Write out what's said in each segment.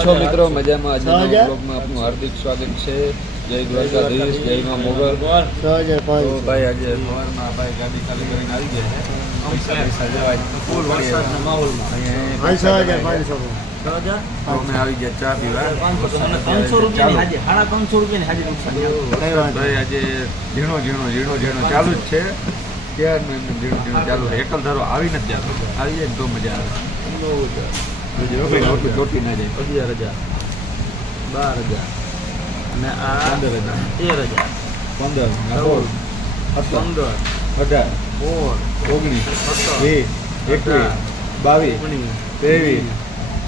છો મિત્રો મજામાં આજના બ્લોગમાં આપનું હાર્દિક સ્વાગત છે. જય દ્વારકાધીશ, જય માં મોગલ. તો ભાઈ આજે સવારમાં ભાઈ ગાડી ખાલી કરીને આવી ગયા છે. પૈસા જવાય ફૂલ વરસાદના માહોલમાં અમે આવી ગયા ચા પીવા. 500 રૂપિયાની હાજે 350 રૂપિયાની હાજે નુકસાન ભાઈ આજે ઝીણો ચાલુ જ છે. ક્યારનું એમને ઝીણો ચાલુ છે. એકલ ધારો આવી નથી જતો, આવી જાય ને તો મજા આવે. ચોટી ના જાય. 11,000 12,000 અને આ 15,000 13,000 15 18 19 20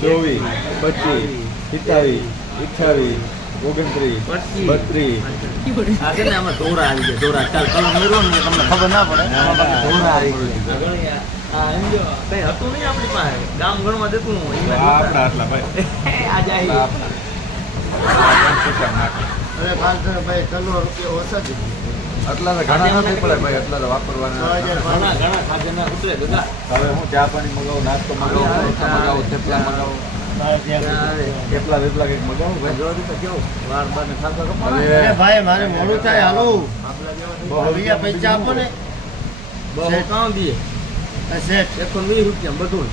21 22 23 24 25 27 28 29 30 32 આ છે ને આમાં ધોરા આવી ગયા. ધોરા ચાલ કલર મેળવો ને તમને ખબર ના પડે. ધોરા આવી ગયા. હા એમ જો કઈ હતું નહીં આપણી પાસે. ગામ ઘરમાં દેતું આપણા આટલા ભાઈ આ જાય અરે 500 ભાઈ કલર રૂપિયા ઓછા જ આટલા ઘણા નથી પડે ભાઈ. આટલા વાપરવાના ઘણા ખાધેના ઉતરે દાદા. હવે હું ચા પાણી મગાવું, નાસ્તો મગાવું, થેપલા મગાવું, કેટલા વેપલા કઈક મગાવું ભાઈ. જો તો કેવું વાર બાર ને ખાતા કપા ભાઈ મારે મોડું થાય. હાલો બહુ પૈસા આપો ને બહુ કામ દે. સેટ 120 રૂપિયા બધું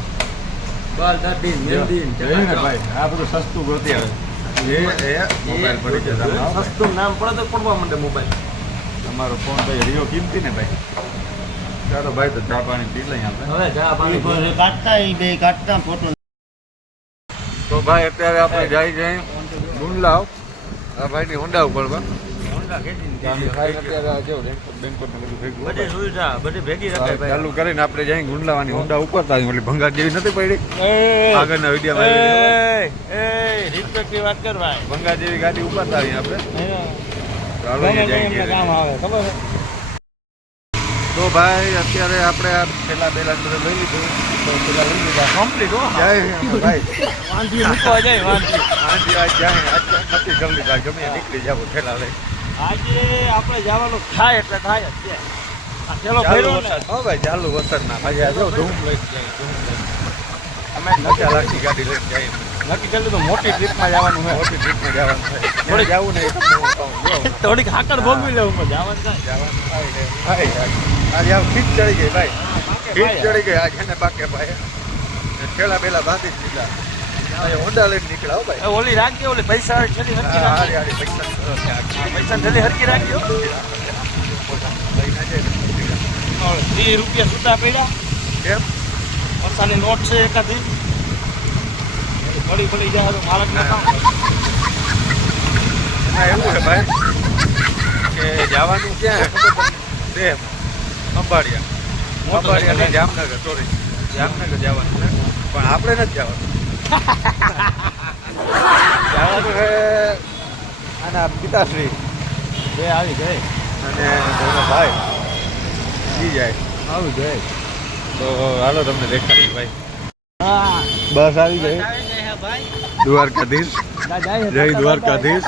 બાલ દાઢી મહેંદી ભાઈ. આ બધું સસ્તું ગોતી આવે. મોબાઈલ પડી જાય સસ્તું નામ પડે તો પડવા માંડે મોબાઈલ. તમારો ફોન ભાઈ રિયો કિંમતી ને ભાઈ. ચાલો ભાઈ તો ચા પાણી પી લઈએ આપણે. હવે ચા પાણી કાઢતા બે કાઢતા ફોટો. તો ભાઈ અત્યારે આપણે જાય ગુંડલાવ આ ભાઈની હોન્ડા ઉપર ચાલુ કરીને આપણે જઈ ગુંડલાવાની હોન્ડા ઉપરતા ઓલી ભંગાર જેવી નથી પડી આગળના વિડીયો વાત કરવા ભંગાર જેવી ગાડી ઉપરતા આવી આપણે. તો ભાઈ અત્યારે આપણે આ પેલા બેલા લઈ લીધું. પેલા લઈ લીધા કમ્પ્લીટ ભાઈ. વાંધી મૂકવા જાય વાંધી નથી કરી લીધા. ગમે નીકળી જાવ પેલા લઈ. આજે આપણે જવાનું થાય એટલે થાય જ ચલો ભાઈ. ચાલુ વરસાદ ના આજે ધૂમ લઈ જાય. અમે નક્કી લાખની ગાડી લઈને જઈએ. નક્કી કરી લીધું મોટી ટ્રીપમાં જવાનું હોય. મોટી ટ્રીપમાં જવાનું થાય. થોડીક જવું નહીં થોડીક હાકડ ભોગવી લેવું જવાનું થાય. આજે આમ ખીચ ચડી ગઈ ભાઈ. ખીચ ચડી ગઈ આજે ને બાકે ભાઈ. ઠેલા બેલા બાંધી જ દીધા. હોન્ડા લઈને નીકળ્યા ભાઈ. ઓલી રાખજો ઓલી પૈસા છેલ્લી હરકી રાખજો. પૈસા છેલ્લી હરકી રાખજો. 30 રૂપિયા છૂટા પડ્યા. કેમ પૈસાની નોટ છે એકાદી પડી જાય તો માલક ના કામ. એવું છે ભાઈ કે જવાનું ક્યાં દેહ અંબાડિયા જામનગર સોરી જામનગર જવાનું છે. પણ આપણે નથી જવાનું. જવાનું છે આના પિતાશ્રી બે આવી ગઈ અને ભાઈ જી જાય આવી જાય. તો હાલો તમને દેખાડી ભાઈ. બસ આવી ગઈ દ્વારકાધીશ. જય દ્વારકાધીશ.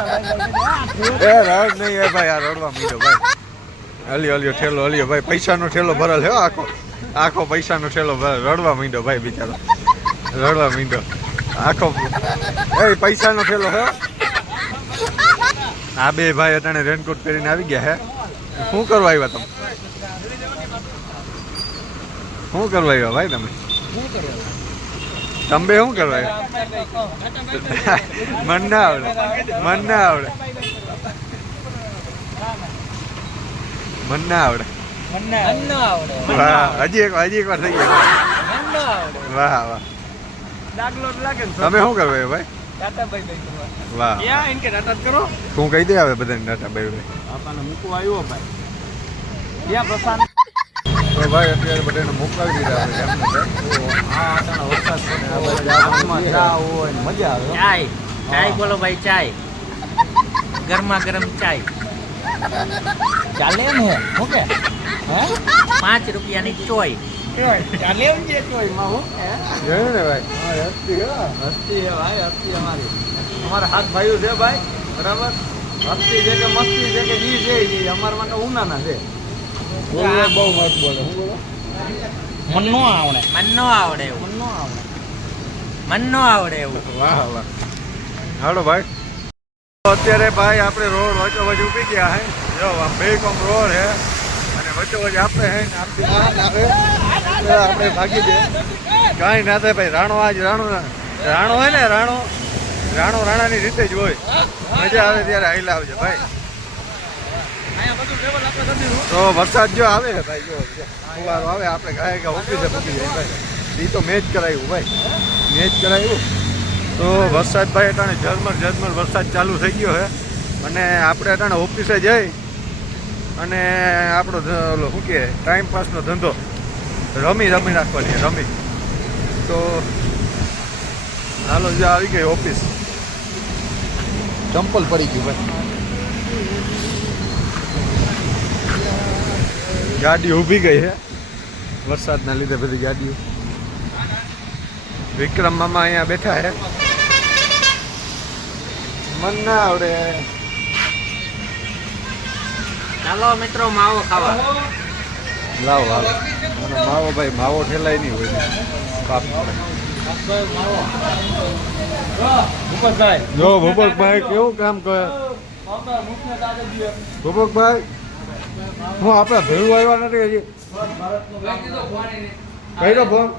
એ રડ નહીં એ ભાઈ. આ રડવા માંડ્યો ભાઈ. હલ્યો ઠેલો હલ્યો ભાઈ. પૈસાનો ઠેલો ભરેલ હે આખો પૈસાનો ઠેલો રડવા માંડ્યો ભાઈ. બિચારો રડવા માંડ્યો આખો. એ પૈસાનો ઠેલો હે. આ બે ભાઈ અટાણે રેનકોટ પહેરીને આવી ગયા હે. શું કરવા આવ્યા તમે? શું કરવા આવ્યા ભાઈ તમે? તમે શું કરવા આવ્યા? મન ના આવડે. હજી એક વાર થઈ ગયો. વાહ તમે શું કરવા આવ્યા ભાઈ? વાહ હું કહી દે આવે બધાને ટાટા બાય બાય. મૂકવા આવ્યો ભાઈ. તો ભાઈ અત્યારે બધાને મોકલાવી દીધા મજા આવે. ચાય બોલો ભાઈ. ચાય ગરમા ગરમ ચાય ચાલે એમ હે. ઓકે 5 રૂપિયાની ચોય ચાલે એમ છે. ચોય માં હું ને ભાઈ હસ્તી હે ભાઈ. હસ્તી અમારા હાથ ભાઈઓ છે ભાઈ. બરાબર હસ્તી છે કે મસ્તી છે કે જી છે અમારા માટે ઉનાના છે. બહુ મસ્ત બોલે. શું બોલો? મન નો આવડે એવું. વાહ વાહ હાલો ભાઈ અત્યારે ભાઈ આપણે રોડ વચ્ચે વચ્ચે ઊભી ગયા હે જો આમ બેકોમ રોડ હે અને વચ્ચે વચ્ચે આપણે હે ને આમથી વાહન આવે આપણે ભાગી જઈએ કાંઈ ના થાય ભાઈ રાણો હોય ને રાણાની રીતે જ હોય મજા આવે ત્યારે હાઈલા આવજો ભાઈ તો વરસાદ જો આવે ને ભાઈ જો ફુવારો આવે આપણે ગાય ઓફિસે મૂકી જાય ભાઈ એ તો મેચ કરાવ્યું ભાઈ મેચ કરાવ્યું તો વરસાદ ભાઈ અટાણે ઝરમર વરસાદ ચાલુ થઈ ગયો છે અને આપણે અટાણે ઓફિસે જઈ અને આપણો ઓલો શું કહે ટાઈમ પાસનો ધંધો રમી નાખવાની રમી તો હાલો જે આવી ગઈ ઓફિસ ચંપલ પડી ગયું ભાઈ ગાડી ઊભી ગઈ છે વરસાદના લીધે બધી ગાડીઓ વિક્રમ મામા અહીંયા બેઠા છે મન ના આવડે ચાલો મિત્રો માવો ખાવા લાવો હાલો માવો ભાઈ માવો ઠેલાય નહીં હોય પાપ જો ભૂપકભાઈ કેવું કામ કરે ભૂપકભાઈ હું આપણે ભેળું આવ્યા નથી હજી કઈ ફોન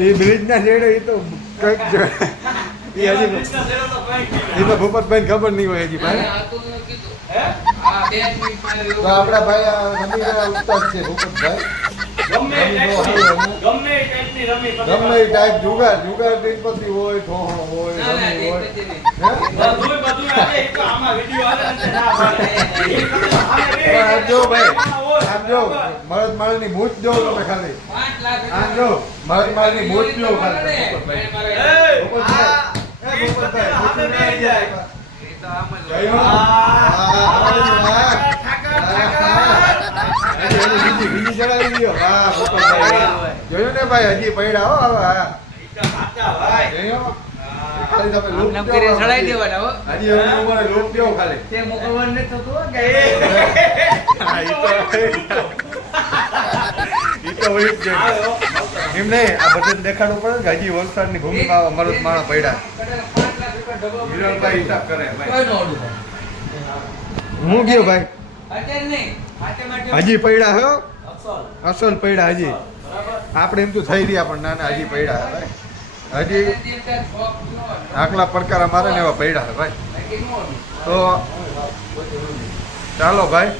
એ બ્રિજ ના છેડે એ તો કઈક છે એ હજી એ તો ભૂપતભાઈ ખબર નહીં હોય હજી ભાઈ તો આપડા ભાઈ ઉસ્તાદ છે ભૂપતભાઈ ગમે એ ટાઈપ જુગાર ગણપતિ હોય ઠોહો હોય રમી હોય આપજો ભાઈ આપજો મરદ માળની મૂછ દો તમે ખાલી આપજો મરદ માળની મૂછ દો ખાલી જોયું ને ભાઈ હજી પૈડા હો એમ નહીં આ બધું દેખાડવું પડે કે હજી વલસાડ ની ભૂમિમાં મરદ માણસ પડ્યા હું ગયો ભાઈ હજી પડ્યા હો અસલ પડ્યા હજી આપણે એમ તો થઈ રહ્યા પણ ના હજી પડ્યા ભાઈ હજી આકલા પડકારા મારે ને એવા પડ્યા ભાઈ તો ચાલો ભાઈ